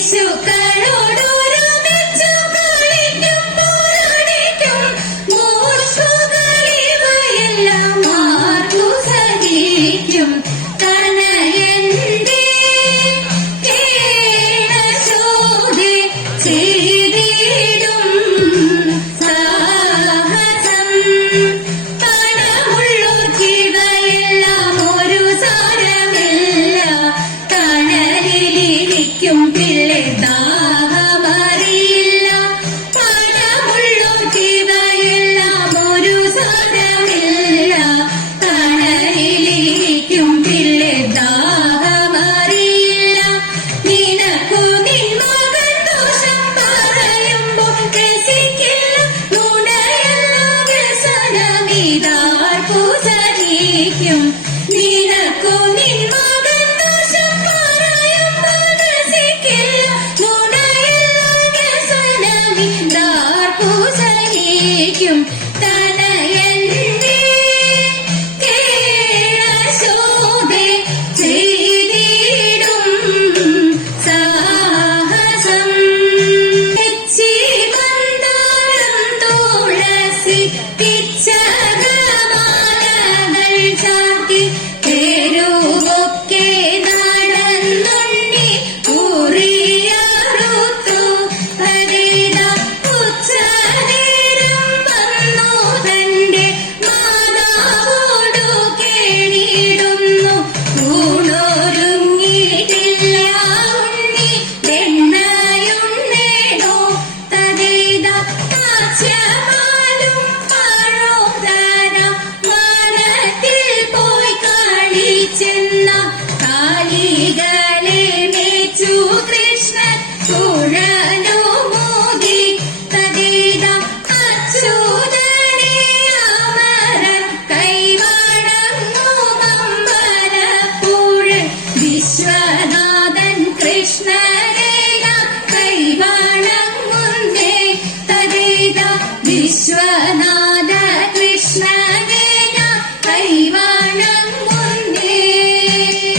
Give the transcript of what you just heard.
Deixa o ജയിക്കും നിനക്കു നിന്മാകൻ നാശം പാരായം മനസ്സിക്കൽ നുണയല്ലാകെ സ്വനമി ദാർപൂസലേക്കും തനയന്റെ കേളശോധെ ചെയ്തിടും സാഹസം. തെച്ചി ബന്ധാരം തുളസി It's not.